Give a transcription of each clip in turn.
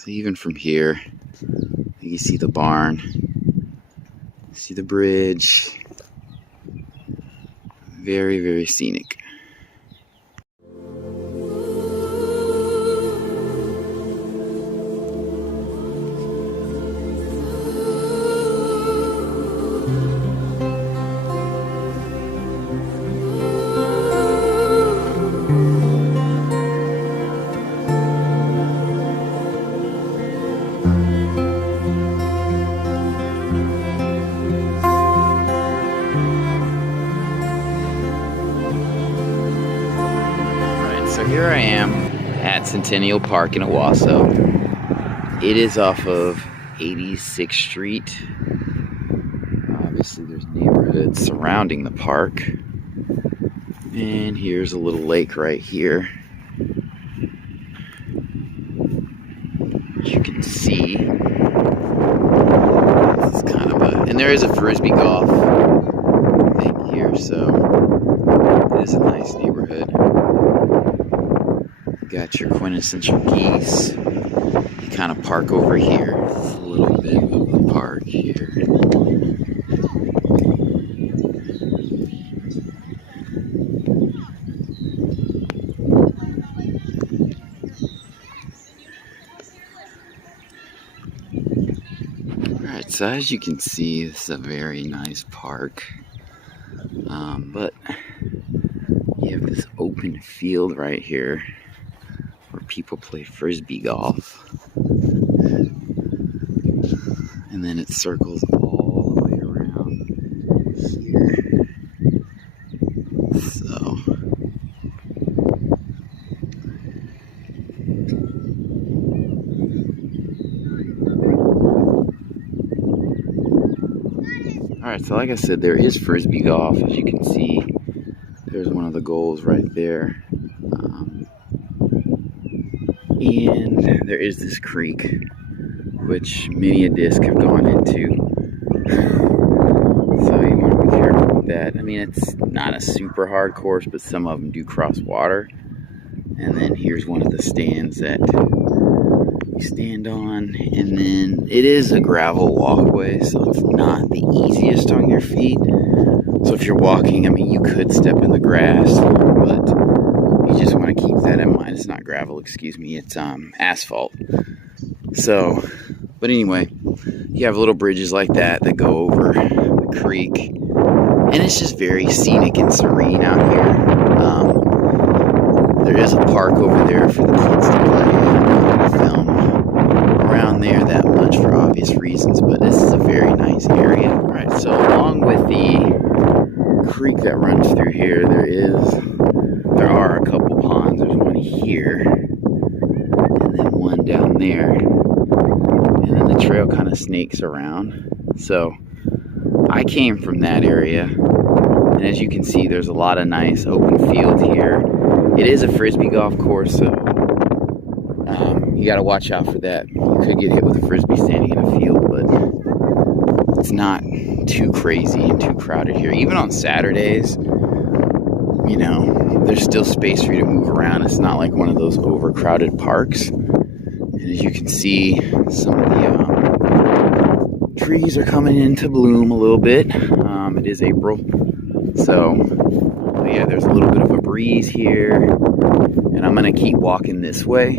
So even from here, you see the barn, see the bridge. Very, very scenic. So here I am at Centennial Park in Owasso. It is off of 86th Street. Obviously there's neighborhoods surrounding the park. And here's a little lake right here. As you can see, this is kind of a, and there is a frisbee golf thing here, so it is a nice neighborhood. Got your quintessential geese. You kind of park over here. It's a little bit of the park here. Alright, so as you can see, this is a very nice park. But you have this open field right here where people play frisbee golf, and then it circles all the way around here. So alright, so like I said, there is frisbee golf. As you can see, there's one of the goals right there. And there is this creek, which many a disc have gone into. So you want to be careful with that. I mean, it's not a super hard course, but some of them do cross water. And then here's one of the stands that you stand on. And then it is a gravel walkway, so it's not the easiest on your feet. So if you're walking, I mean, you could step in the grass, but you just want to keep that in mind. It's not gravel, excuse me, it's asphalt. So, but anyway, you have little bridges like that that go over the creek, and it's just very scenic and serene out here. There is a park over there for the kids to play. I'm not film around there that much for obvious reasons, but this is a very nice area. Alright, so along with the creek that runs through here, there are a couple ponds. There's one here, and then one down there, and then the trail kind of snakes around. So I came from that area, and as you can see, there's a lot of nice open field here. It is a frisbee golf course, so you got to watch out for that. You could get hit with a frisbee standing in a field, but it's not too crazy and too crowded here. Even on Saturdays, you know, there's still space for you to move around. It's not like one of those overcrowded parks. And as you can see, some of the trees are coming into bloom a little bit. It is April, so yeah, there's a little bit of a breeze here, and I'm gonna keep walking this way.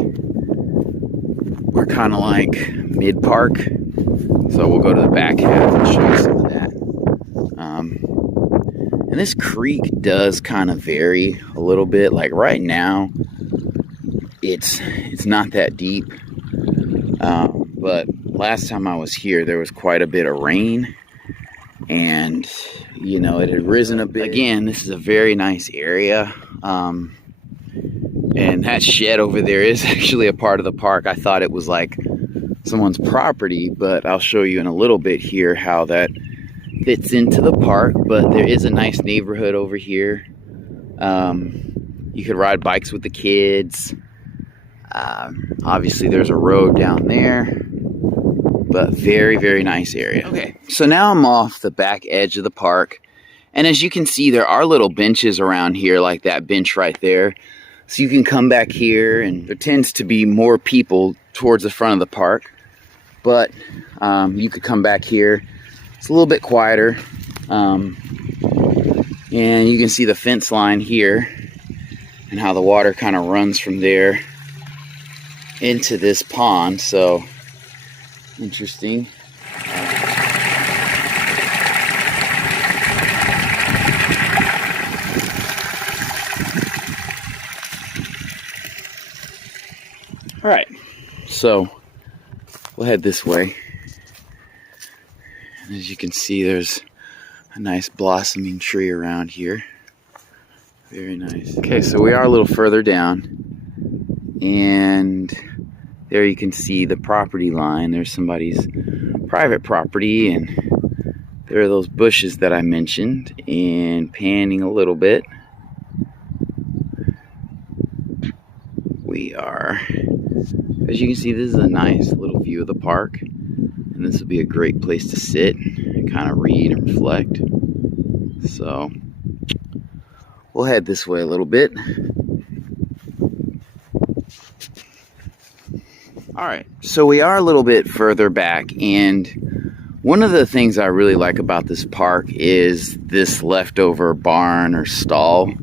We're kind of like mid-park, so we'll go to the back half and show you some of that. And this creek does kind of vary a little bit. Like right now, it's not that deep, but last time I was here, there was quite a bit of rain, and you know, it had risen a bit. Again, this is a very nice area, and that shed over there is actually a part of the park. I thought it was like someone's property, but I'll show you in a little bit here how that fits into the park. But there is a nice neighborhood over here. You could ride bikes with the kids. Obviously there's a road down there, but very, very nice area. Okay, so now I'm off the back edge of the park, and as you can see, there are little benches around here, like that bench right there. So you can come back here, and there tends to be more people towards the front of the park. But you could come back here. It's a little bit quieter. And you can see the fence line here and how the water kind of runs from there into this pond. So interesting. All right, so we'll head this way. And as you can see, there's a nice blossoming tree around here. Very nice. Okay, so we are a little further down, and there you can see the property line. There's somebody's private property, and there are those bushes that I mentioned. And panning a little bit, we are, as you can see, this is a nice little view of the park, and this will be a great place to sit and kind of read and reflect. So we'll head this way a little bit. All right, so we are a little bit further back, and one of the things I really like about this park is this leftover barn or stall.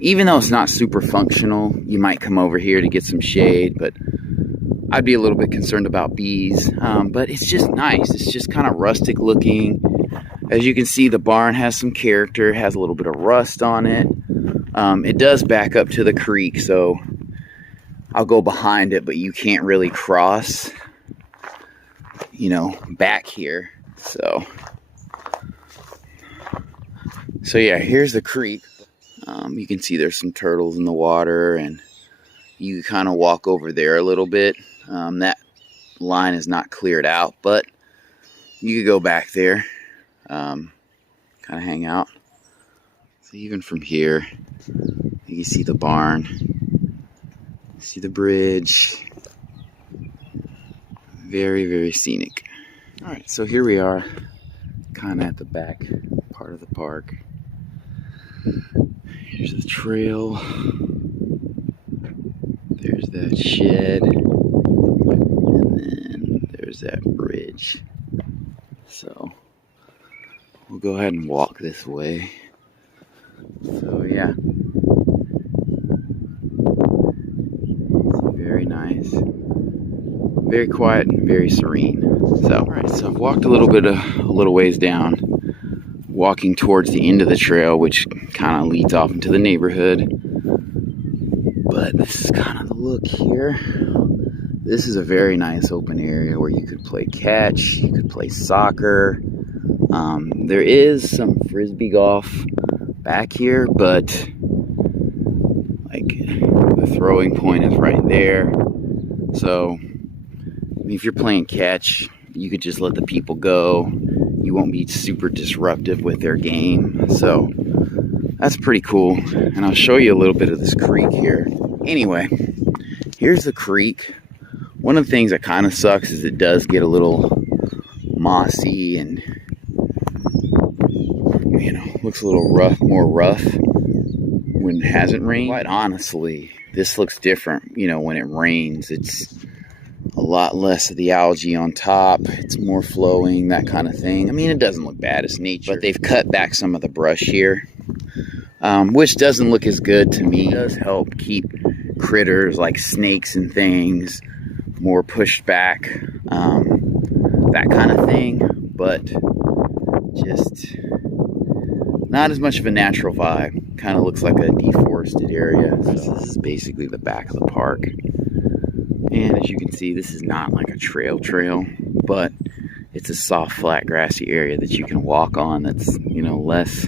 Even though it's not super functional, you might come over here to get some shade, but I'd be a little bit concerned about bees. But it's just nice. It's just kind of rustic looking. As you can see, the barn has some character, has a little bit of rust on it. It does back up to the creek, so I'll go behind it, but you can't really cross, you know, back here. So yeah, here's the creek. You can see there's some turtles in the water, and you kind of walk over there a little bit. That line is not cleared out, but you could go back there, kind of hang out. So even from here, you can see the barn, see the bridge. Very, very scenic. All right, so here we are, kind of at the back part of the park. Here's the trail. There's that shed. And then there's that bridge. So we'll go ahead and walk this way. So yeah. It's very nice. Very quiet and very serene. So, alright, so I've walked a little ways down, walking towards the end of the trail, which kind of leads off into the neighborhood. But this is kind of the look here. This is a very nice open area where you could play catch, you could play soccer. There is some frisbee golf back here, but like the throwing point is right there. So if you're playing catch, you could just let the people go. You won't be super disruptive with their game. So that's pretty cool. And I'll show you a little bit of this creek here. Anyway, here's the creek. One of the things that kind of sucks is it does get a little mossy and, you know, looks a little more rough when it hasn't rained. Quite honestly, this looks different, you know, when it rains. It's a lot less of the algae on top. It's more flowing, that kind of thing. I mean, it doesn't look bad. It's nature. But they've cut back some of the brush here, which doesn't look as good to me. It does help keep critters like snakes and things more pushed back, that kind of thing. But just not as much of a natural vibe. Kind of looks like a deforested area. So this is basically the back of the park. And as you can see, this is not like a trail, but it's a soft, flat, grassy area that you can walk on that's, you know, less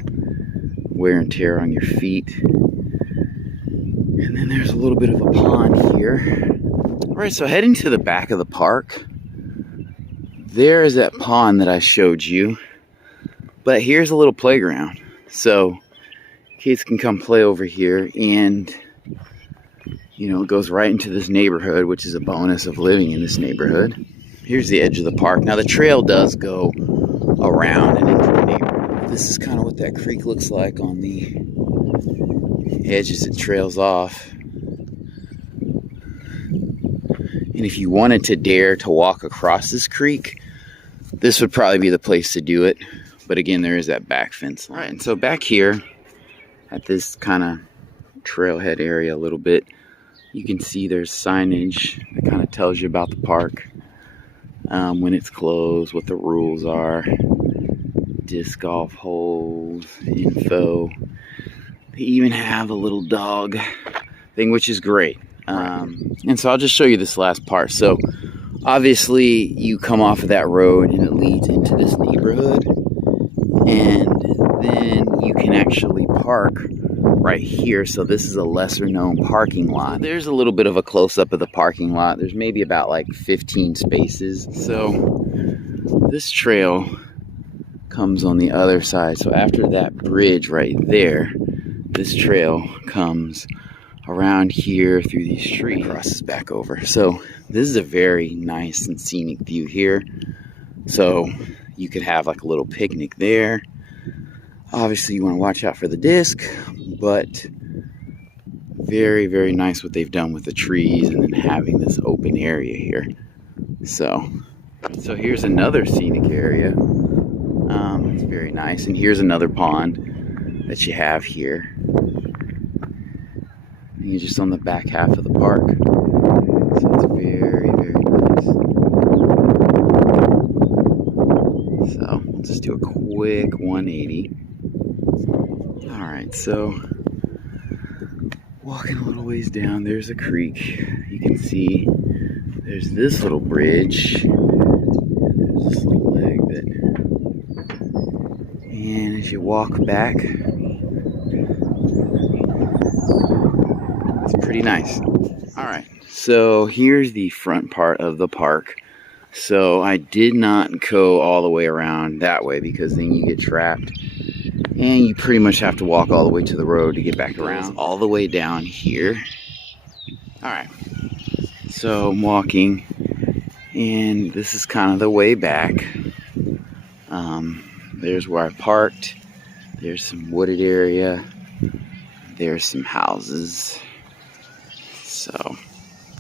wear and tear on your feet. And then there's a little bit of a pond here. All right, so heading to the back of the park, there is that pond that I showed you. But here's a little playground. So kids can come play over here, and you know, it goes right into this neighborhood, which is a bonus of living in this neighborhood. Here's the edge of the park. Now the trail does go around and into the neighborhood. This is kind of what that creek looks like on the edge as it trails off. And if you wanted to dare to walk across this creek, this would probably be the place to do it. But again, there is that back fence line. All right, and so back here at this kind of trailhead area a little bit, you can see there's signage that kind of tells you about the park, when it's closed, what the rules are, disc golf holes, info. They even have a little dog thing, which is great. And so I'll just show you this last part. So obviously you come off of that road and it leads into this neighborhood, and then you can actually park right here. So this is a lesser known parking lot. There's a little bit of a close-up of the parking lot. There's maybe about like 15 spaces. So this trail comes on the other side. So after that bridge right there, this trail comes around here through these streets, crosses back over. So this is a very nice and scenic view here. So you could have like a little picnic there. Obviously you want to watch out for the disc, but very, very nice what they've done with the trees and then having this open area here. So here's another scenic area. It's very nice. And here's another pond that you have here. And you're just on the back half of the park. So it's very, very nice. So we'll just do a quick 180. Alright, so walking a little ways down, there's a creek. You can see there's this little bridge. And there's this little leg that... And as you walk back, it's pretty nice. Alright, so here's the front part of the park. So I did not go all the way around that way because then you get trapped. And you pretty much have to walk all the way to the road to get back around. All the way down here. Alright, so I'm walking, and this is kind of the way back. There's where I parked. There's some wooded area. There's some houses. So